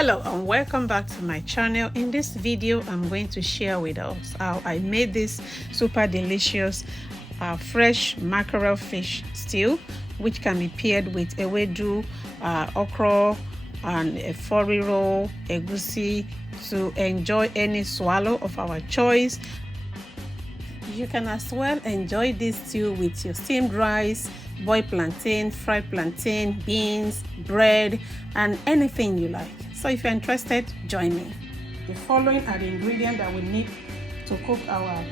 Hello and welcome back to my channel. In this video I'm going to share with us how I made this super delicious fresh mackerel fish stew, which can be paired with ewedu, okra and eforiro, egusi to enjoy any swallow of our choice. You can as well enjoy this stew with your steamed rice, boiled plantain, fried plantain, beans, bread, and anything you like. So if you're interested, join me. The following are the ingredients that we need to cook our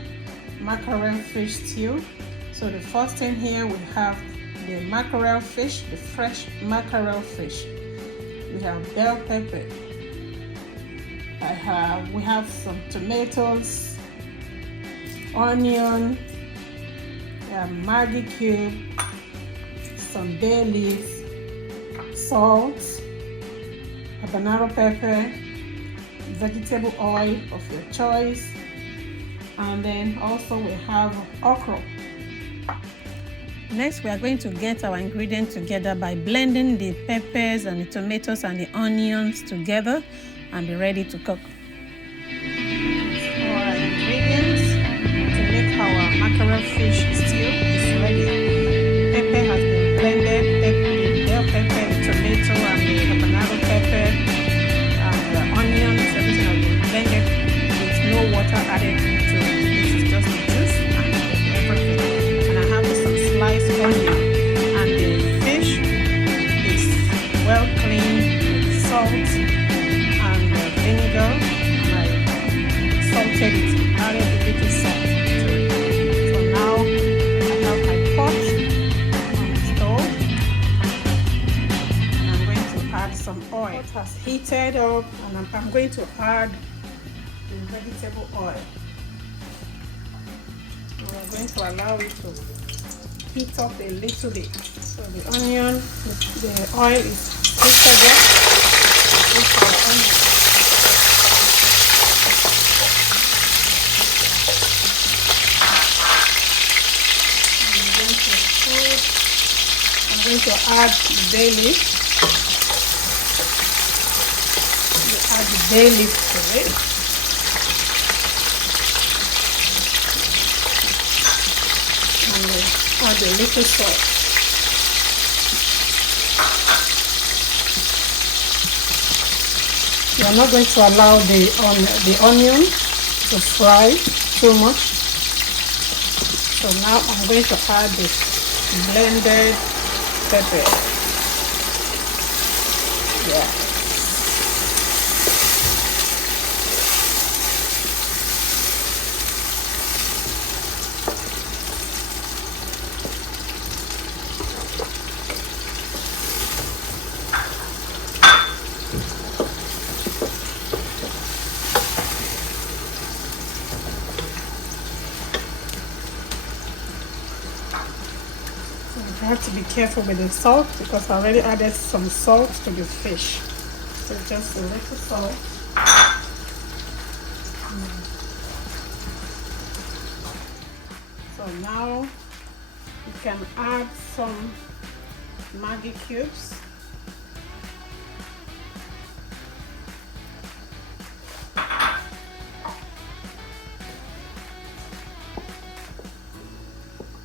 mackerel fish stew. So the first thing here, we have the mackerel fish, the fresh mackerel fish. We have bell pepper. We have some tomatoes, onion, Maggi cube, some bay leaves, salt, Habanero pepper, vegetable oil of your choice, and then also we have okra. Next, we are going to get our ingredients together by blending the peppers and the tomatoes and the onions together and be ready to cook. Our ingredients to make our mackerel fish stew is ready. Pepper has been blended, the bell pepper, the tomato, and the Habanero pepper, and the onions, everything has been blended with no water added to it. This is just the juice and everything. And I have some sliced onion, and the fish is well cleaned with salt and vinegar, and I salted it, added a little salt to it. So now I have my pot on the stove, and I'm going to add some oil. It has heated up, and I'm going to add the vegetable oil. And we're going to allow it to heat up a little bit. So the onion, the oil is heated up. I'm going to add the bay leaf. Add the bay leaf to it. And add a little salt. You are not going to allow the onion to fry too much. So now I'm going to add this blended pepper. Yeah. You have to be careful with the salt because I already added some salt to the fish. So just a little salt. So now you can add some Maggi cubes.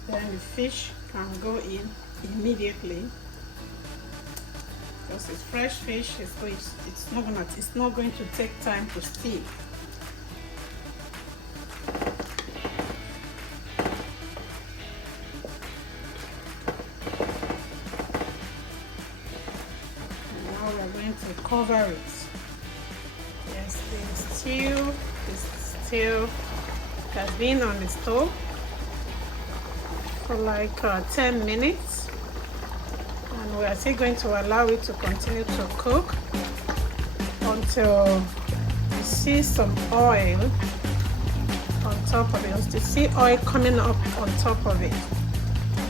Then the fish can go in immediately because it's fresh fish. It's not going to take time to steam. And now we're going to cover it. Yes, the stew has been on the stove for like 10 minutes, and we are still going to allow it to continue to cook until you see some oil on top of it. You see oil coming up on top of it,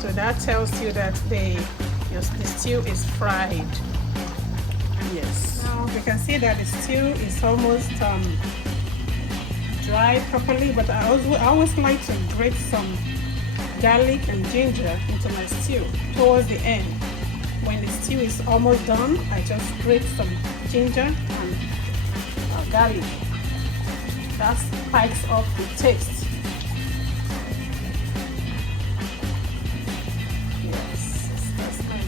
so that tells you that the stew is fried. Yes, now you can see that the stew is almost dry properly, but I always like to grate some garlic and ginger into my stew towards the end. when the stew is almost done, I just grate some ginger and garlic. That spikes up the taste. Yes, that's my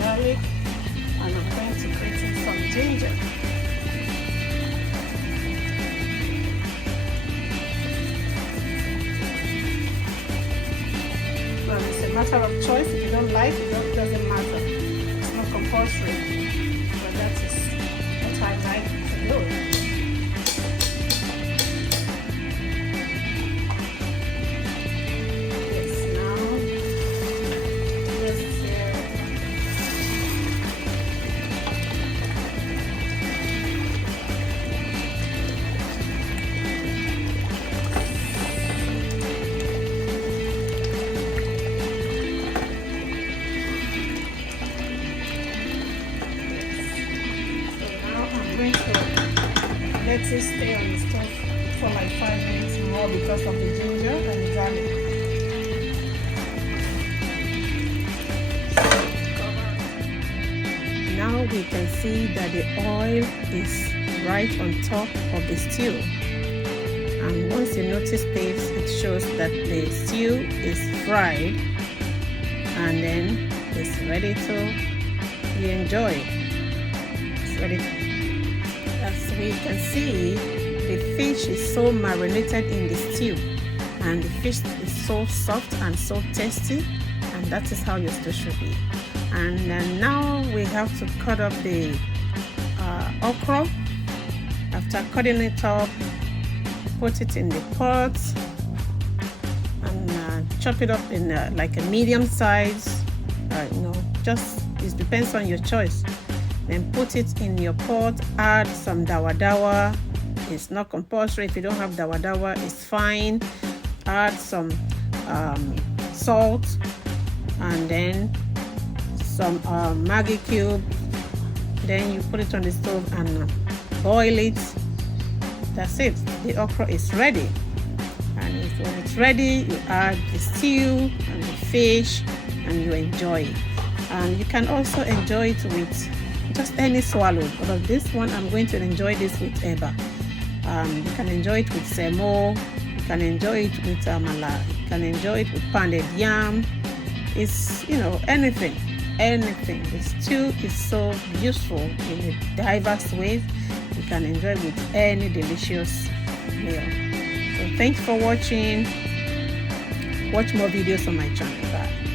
garlic, and I'm going to grate in some ginger. It's a matter of choice. If you don't like it, it doesn't matter. It's not compulsory. But that is what I like to do. Yes, now let's let it stay on the stove for like 5 minutes more because of the ginger and garlic. Now we can see that the oil is right on top of the stew. And once you notice this, it shows that the stew is fried and then it's ready to be enjoyed. It's ready. As we can see, the fish is so marinated in the stew, and the fish is so soft and so tasty, and that is how your stew should be. And now we have to cut up the okra. After cutting it up, put it in the pot and chop it up in like a medium size. Just it depends on your choice. Then put it in your pot, add some dawa. It's not compulsory. If you don't have dawa, it's fine. Add some salt and then some Maggi cube. Then you put it on the stove and boil it. That's it. The okra is ready. And when it's ready, you add the stew and the fish and you enjoy it. And you can also enjoy it with just any swallow, but this one I'm going to enjoy this with eba. You can enjoy it with semo, you can enjoy it with amala, you can enjoy it with pounded yam. It's anything. The stew is so useful in a diverse ways. You can enjoy it with any delicious meal. So thanks for watching. Watch more videos on my channel. Bye.